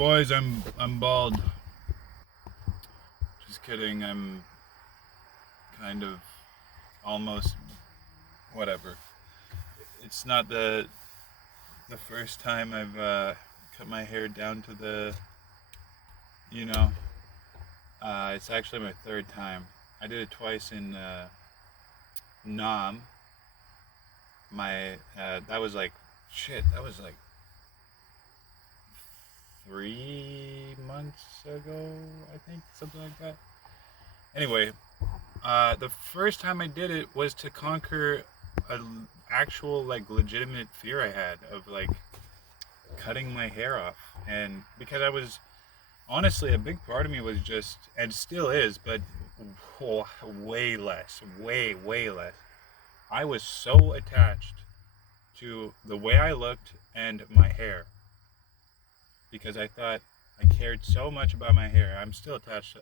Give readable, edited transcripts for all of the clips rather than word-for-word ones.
Boys, I'm bald. Just kidding. I'm kind of almost whatever. It's not the first time I've cut my hair down to the you know. It's actually my third time. I did it twice in Nam. My that was like shit. That was like 3 months ago, I think, something like that. Anyway, the first time I did it was to conquer a actual like legitimate fear I had of like cutting my hair off, and because I was honestly a big part of me was just and still is, but way less, way less. I was so attached to the way I looked and my hair because I thought I cared so much about my hair. I'm still attached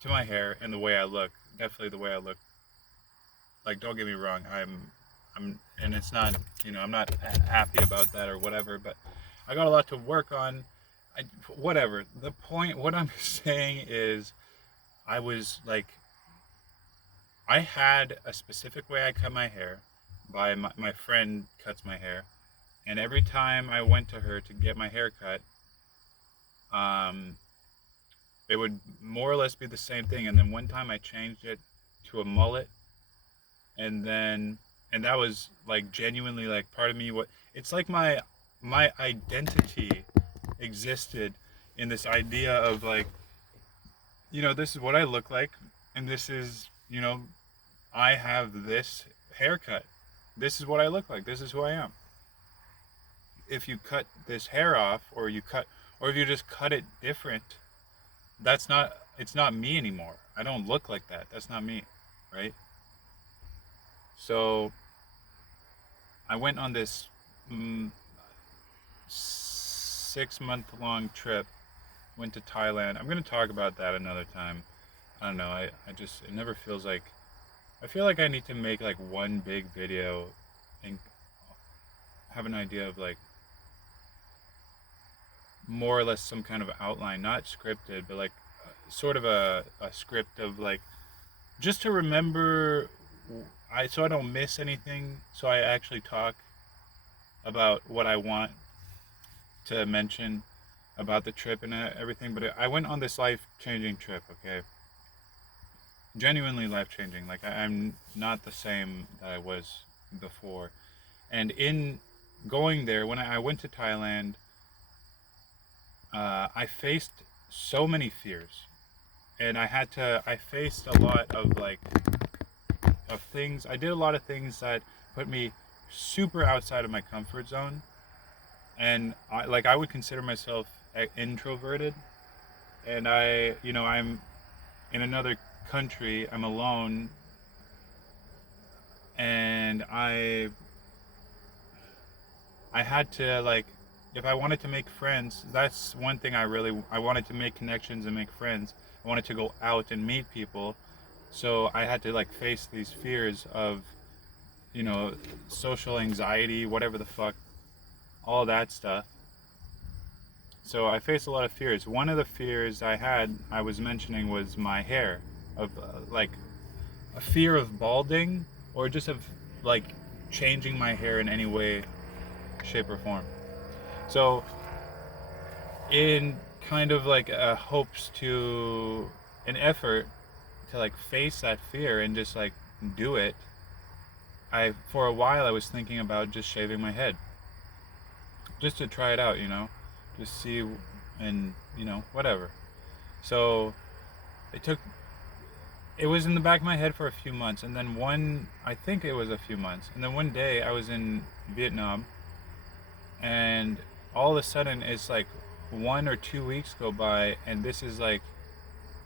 to my hair and the way I look. Definitely the way I look. Like, don't get me wrong. And it's not, I'm not happy about that or whatever. But I got a lot to work on. Whatever. The point, what I'm saying is, I was like, I had a specific way I cut my hair. By my friend cuts my hair, and every time I went to her to get my hair cut, um, it would more or less be the same thing. And then one time I changed it to a mullet, and then and that was like genuinely like part of me. What it's like my identity existed in this idea of like, this is what I look like, and this is, I have this haircut. This is what I look like. This is who I am. If you cut this hair off, or if you just cut it different, it's not me anymore. I don't look like that. That's not me, right? So I went on this 6 month long trip. Went to Thailand. I'm gonna talk about that another time. I don't know. I just it never feels like I feel like I need to make like one big video and have an idea of like more or less some kind of outline, not scripted, but like sort of a script of like just to remember so I don't miss anything, so I actually talk about what I want to mention about the trip and everything. But I went on this life changing trip, okay? Genuinely life changing. Like I'm not the same that I was before. And in going there, when I went to Thailand, I faced so many fears, and I faced a lot of like of things. I did a lot of things that put me super outside of my comfort zone, and I would consider myself introverted, and I'm in another country. I'm alone, and I had to like if I wanted to make friends, that's one thing I wanted to make connections and make friends. I wanted to go out and meet people. So I had to like face these fears of, you know, social anxiety, whatever the fuck, all that stuff. So I faced a lot of fears. One of the fears I was mentioning, was my hair, of like a fear of balding or just of like changing my hair in any way, shape, or form. So in kind of like hopes to an effort to like face that fear and just like do it, I for a while I was thinking about just shaving my head, just to try it out, just see, and whatever. So it took it was in the back of my head for a few months, and then I think it was a few months, and then one day I was in Vietnam, and all of a sudden it's like 1 or 2 weeks go by, and this is like,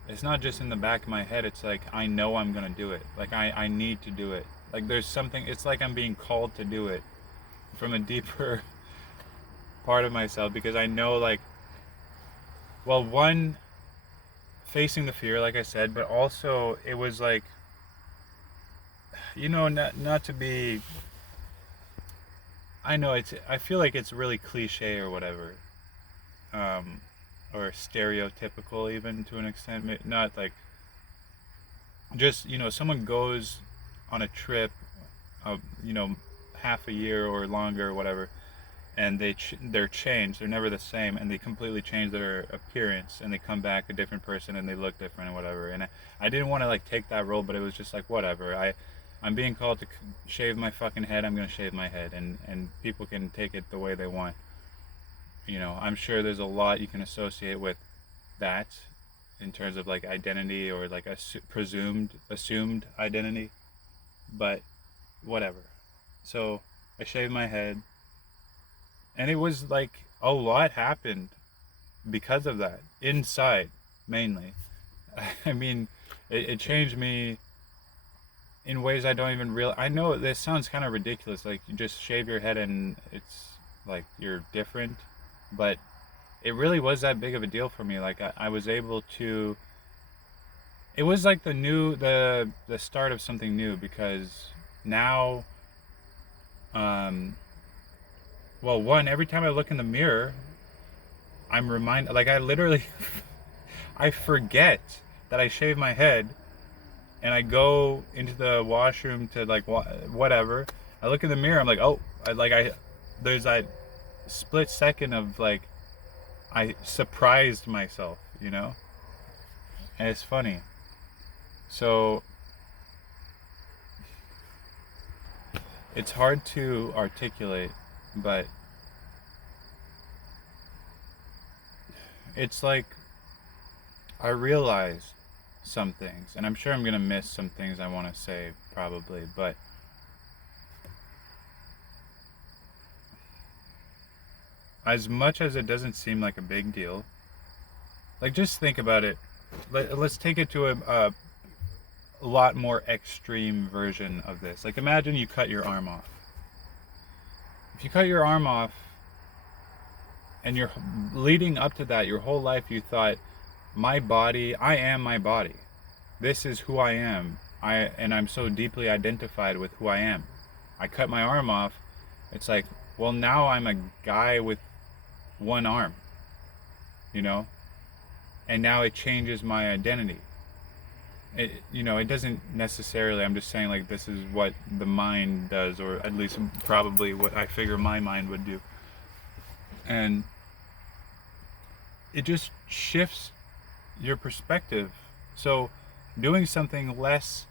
it's not just in the back of my head, it's like I know I'm gonna do it. Like I need to do it. Like there's something, it's like I'm being called to do it from a deeper part of myself, because I know like, well, one, facing the fear, like I said, but also it was like, not to be, I know I feel like it's really cliche or whatever. or stereotypical even to an extent. Not like just someone goes on a trip, uh, you know, half a year or longer or whatever, and they're changed. They're never the same, and they completely change their appearance, and they come back a different person, and they look different and whatever. And I didn't want to like take that role, but it was just like whatever. I'm being called to shave my fucking head. I'm gonna shave my head, and people can take it the way they want. I'm sure there's a lot you can associate with that in terms of like identity or like a assumed identity, but whatever. So I shaved my head, and it was like a lot happened because of that inside mainly. I mean, it changed me in ways I don't even realize. I know this sounds kind of ridiculous, like you just shave your head and it's like you're different, but it really was that big of a deal for me. Like I was able to. It was like the start of something new, because now, well, one, every time I look in the mirror, I'm reminded, like I literally, I forget that I shave my head, and I go into the washroom to like whatever. I look in the mirror, I'm like, oh, there's that split second of like, I surprised myself, and it's funny. So it's hard to articulate, but it's like I realize some things, and I'm sure I'm gonna miss some things I want to say probably, but as much as it doesn't seem like a big deal, like just think about it. Let's take it to a lot more extreme version of this. Like imagine you cut your arm off. If you cut your arm off, and you're leading up to that your whole life, you thought, my body, I am my body. This is who I am. And I'm so deeply identified with who I am. I cut my arm off. It's like, well, now I'm a guy with one arm, and now it changes my identity. It doesn't necessarily, I'm just saying, like, this is what the mind does, or at least probably what I figure my mind would do. And it just shifts your perspective. So doing something less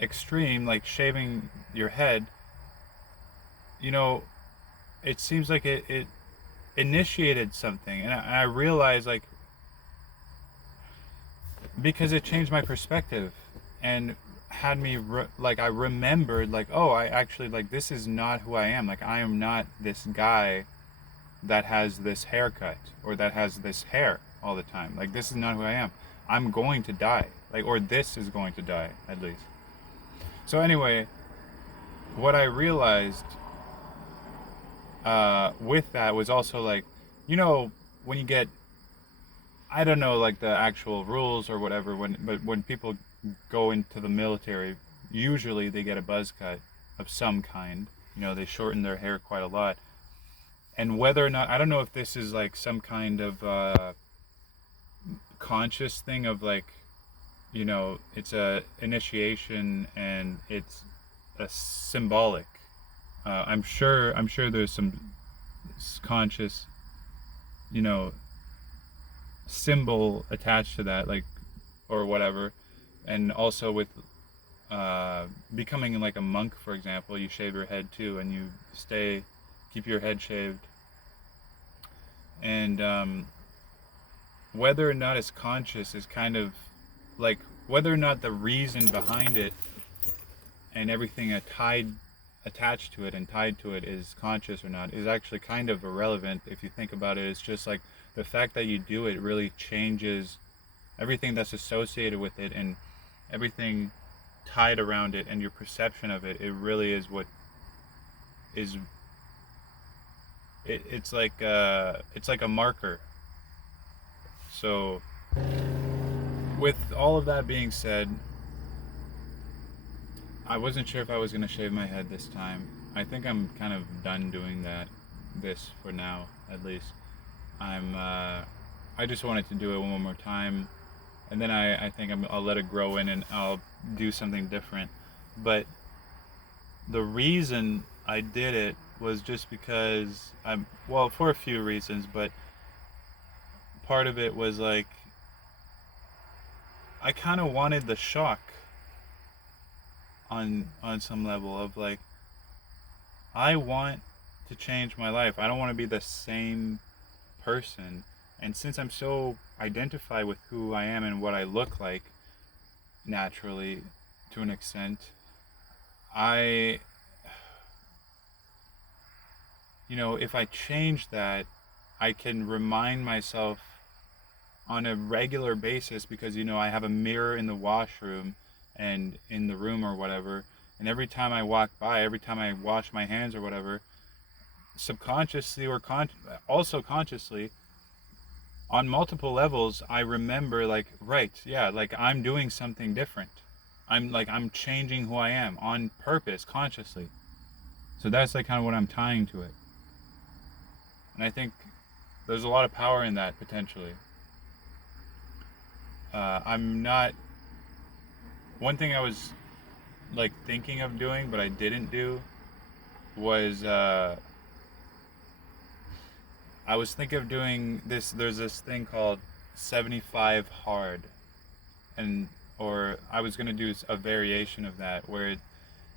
extreme, like shaving your head, it seems like it initiated something. And I realized, like, because it changed my perspective and had me I remembered, like, oh, I actually, like, this is not who I am. Like, I am not this guy that has this haircut or that has this hair all the time. Like, this is not who I am. I'm going to die, like, or this is going to die at least. So anyway, what I realized with that was also, like, when you get, I don't know, like, the actual rules or whatever, but when people go into the military, usually they get a buzz cut of some kind. They shorten their hair quite a lot. And whether or not, I don't know if this is like some kind of conscious thing of, like, it's a initiation and it's a symbolic. I'm sure there's some conscious, symbol attached to that, like, or whatever. And also with becoming like a monk, for example, you shave your head too, and you keep your head shaved. And whether or not it's conscious is kind of like, whether or not the reason behind it and everything attached to it and tied to it is conscious or not is actually kind of irrelevant if you think about it. It's just like the fact that you do it really changes everything that's associated with it, and everything tied around it, and your perception of it. It really is what is. It's like a marker. So, with all of that being said, I wasn't sure if I was going to shave my head this time. I think I'm kind of done doing this for now, at least. I just wanted to do it one more time, and then I think I'll let it grow in and I'll do something different. But the reason I did it was just because well, for a few reasons, but part of it was like I kind of wanted the shock on some level of like I want to change my life. I don't want to be the same person. And since I'm so identified with who I am and what I look like naturally to an extent, I if I change that, I can remind myself on a regular basis because I have a mirror in the washroom and in the room or whatever, and every time I walk by, every time I wash my hands or whatever, subconsciously or also consciously, on multiple levels, I remember like, right, yeah, like I'm doing something different. I'm changing who I am on purpose, consciously. So that's like kind of what I'm tying to it. And I think there's a lot of power in that potentially. I'm not. One thing I was like thinking of doing, but I didn't do, was I was thinking of doing this. There's this thing called 75 hard, or I was gonna do a variation of that where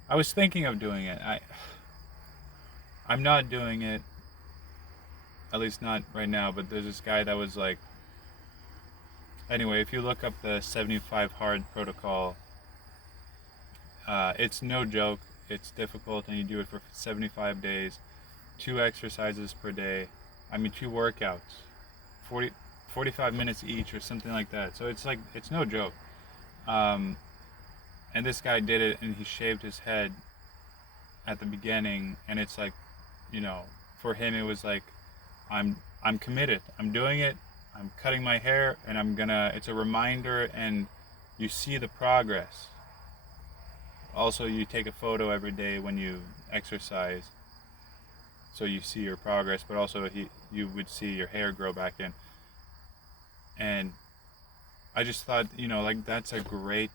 I was thinking of doing it. I'm not doing it, at least not right now. But there's this guy that was like. Anyway, if you look up the 75 hard protocol, it's no joke. It's difficult, and you do it for 75 days, 2 exercises per day. I mean, 2 workouts, 45 minutes each or something like that. So it's like, it's no joke. And this guy did it, and he shaved his head at the beginning, and it's like, for him it was like, I'm committed. I'm doing it. I'm cutting my hair, and it's a reminder, and you see the progress. Also, you take a photo every day when you exercise, so you see your progress, but also you would see your hair grow back in. And I just thought, like that's a great,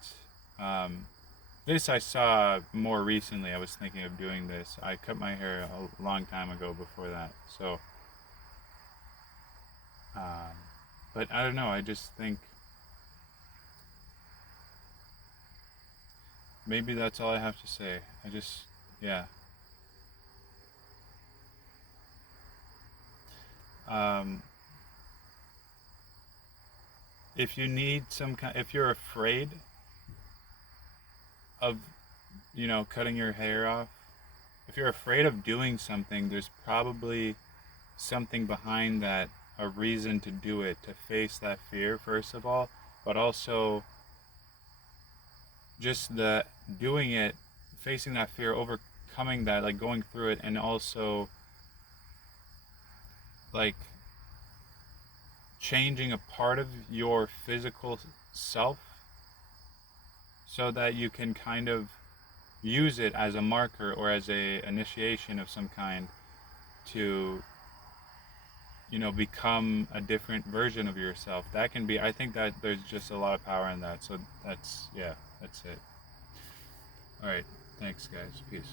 this I saw more recently. I was thinking of doing this. I cut my hair a long time ago before that. So, but I don't know, I just think maybe that's all I have to say. Yeah. Um, if you need if you're afraid of, cutting your hair off, if you're afraid of doing something, there's probably something behind that, a reason to do it, to face that fear, first of all, but also just the doing it, facing that fear, overcoming that, like going through it, and also like changing a part of your physical self so that you can kind of use it as a marker or as a initiation of some kind to become a different version of yourself. That can be, I think that there's just a lot of power in that. So that's it. All right, thanks guys, peace.